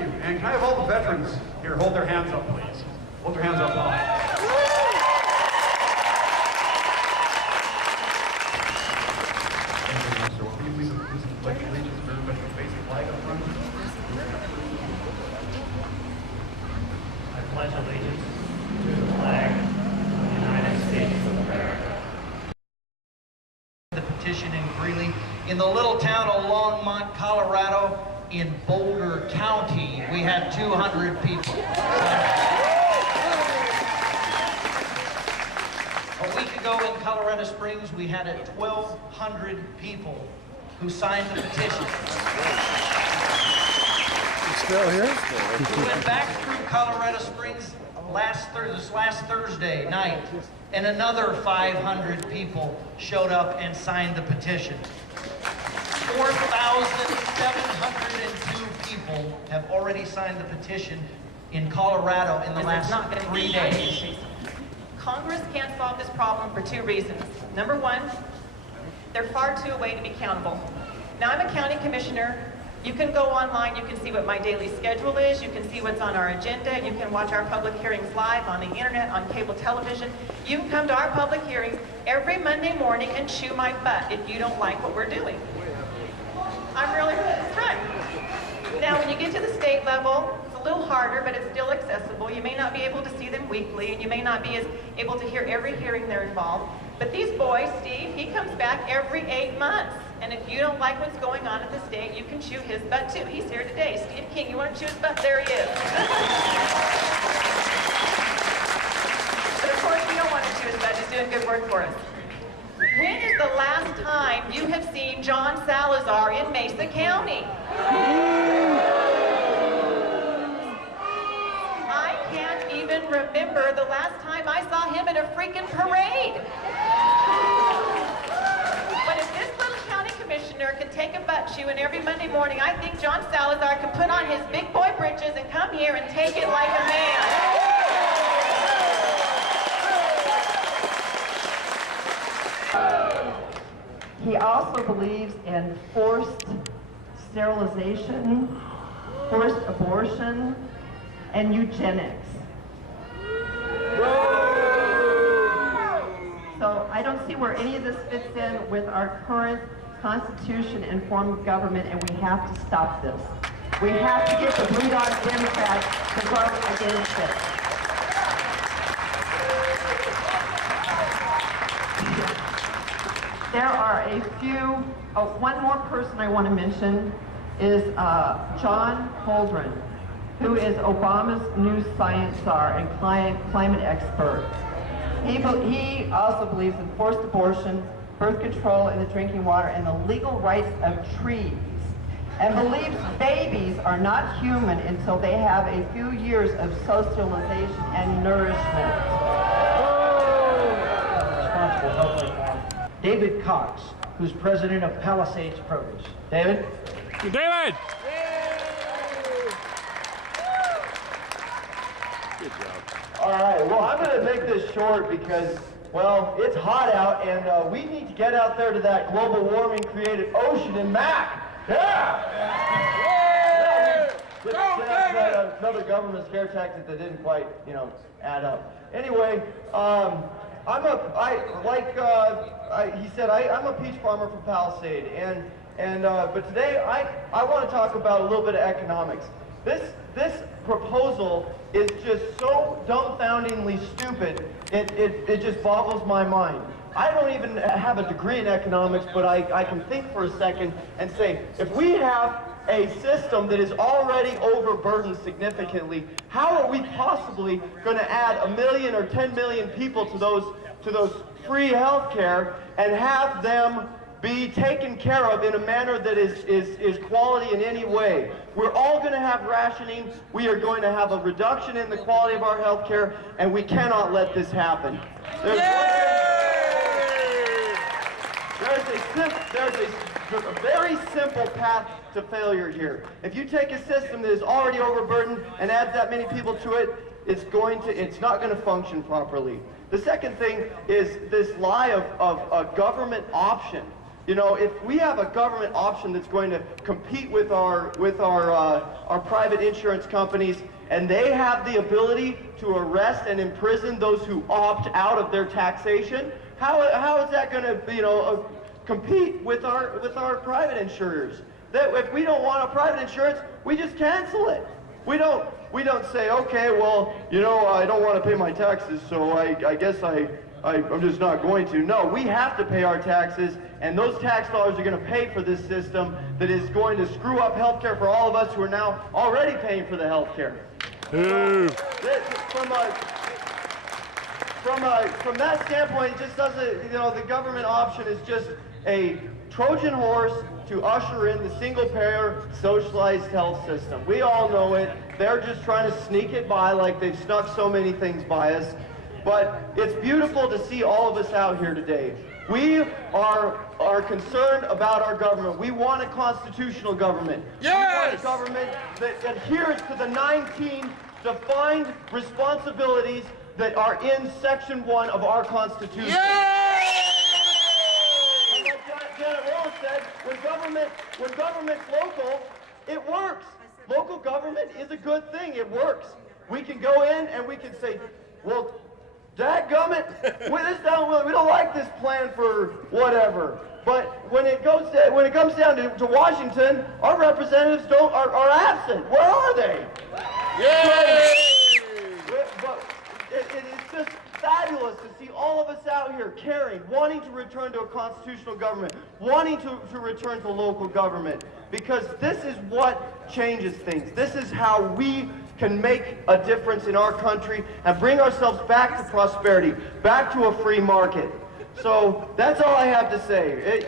you. And can I have all the veterans here hold their hands up, please? Hold their hands up high. So will you please pledge allegiance to everybody with basic flag up front? I pledge allegiance to the flag of the United States of America. The petition in Greeley, in the little town of Longmont, Colorado, in Boulder County, we had 200 people. A week ago in Colorado Springs, we had 1,200 people who signed the petition. Still here? We went back through Colorado Springs this last Thursday night, and another 500 people showed up and signed the petition. 4,702 people have already signed the petition in Colorado in the last 3 days. Congress can't solve this problem for two reasons. Number one, they're far too away to be accountable. Now, I'm a county commissioner. You can go online, you can see what my daily schedule is, you can see what's on our agenda, you can watch our public hearings live on the internet, on cable television. You can come to our public hearings every Monday morning and chew my butt if you don't like what we're doing. I'm really good. That's right. Now, when you get to the state level, it's a little harder, but it's still accessible. You may not be able to see them weekly, and you may not be as able to hear every hearing they're involved. But these boys, Steve, he comes back every 8 months. And if you don't like what's going on at the state, you can chew his butt too. He's here today. Steve King, you want to chew his butt? There he is. But of course, we don't want to chew his butt. He's doing good work for us. When is the last time you have seen John Salazar in Mesa County? I can't even remember the last time I saw him at a freaking parade. But if this little county commissioner can take a butt chewing every Monday morning, I think John Salazar can put on his big boy britches and come here and take it like a man. He also believes in forced sterilization, forced abortion, and eugenics. So I don't see where any of this fits in with our current Constitution and form of government, and we have to stop this. We have to get the blue-dog Democrats to vote against it. There are a few, one more person I want to mention is John Holdren, who is Obama's new science czar and climate expert. He also believes in forced abortion, birth control in the drinking water, and the legal rights of trees, and believes babies are not human until they have a few years of socialization and nourishment. Responsible health reform. David Cox, who's president of Palisades Produce. David? David! All right, well, I'm going to make this short because, well, it's hot out, and we need to get out there to that global warming created ocean and back. Yeah! That's another government scare tactic that didn't quite, add up. Anyway, he said, I'm a peach farmer from Palisade, but today I want to talk about a little bit of economics. This proposal is just so dumbfoundingly stupid, it just boggles my mind. I don't even have a degree in economics, but I can think for a second and say, if we have a system that is already overburdened significantly, how are we possibly going to add 1 million or 10 million people to those free health care and have them be taken care of in a manner that is quality in any way? We're all going to have rationing. We are going to have a reduction in the quality of our health care, and we cannot let this happen. There's a very simple path to failure here. If you take a system that is already overburdened and add that many people to it, it's not going to function properly. The second thing is this lie of a government option. You know, if we have a government option that's going to compete with our private insurance companies, and they have the ability to arrest and imprison those who opt out of their taxation, how is that going to, you know, compete with our private insurers? That if we don't want a private insurance, we just cancel it. We don't say, okay, well, you know, I don't want to pay my taxes, so I guess I'm just not going to. No, we have to pay our taxes, and those tax dollars are going to pay for this system that is going to screw up health care for all of us who are now already paying for the health care. So, from that standpoint, it just doesn't, you know, the government option is just a Trojan horse to usher in the single-payer socialized health system. We all know it. They're just trying to sneak it by like they've snuck so many things by us. But it's beautiful to see all of us out here today. We are concerned about our government. We want a constitutional government. Yes! We want a government that adheres to the 19 defined responsibilities that are in Section 1 of our Constitution. Yes! And like Janet Rose said, when government's local, it works. Local government is a good thing. It works. We can go in and we can say, well, dadgummit, we don't like this plan for whatever. But when it comes down to Washington, our representatives are absent. Where are they? Yay! But it's just fabulous to see all of us out here caring, wanting to return to a constitutional government, wanting to return to local government, because this is what changes things. This is how we can make a difference in our country and bring ourselves back to prosperity, back to a free market. So that's all I have to say.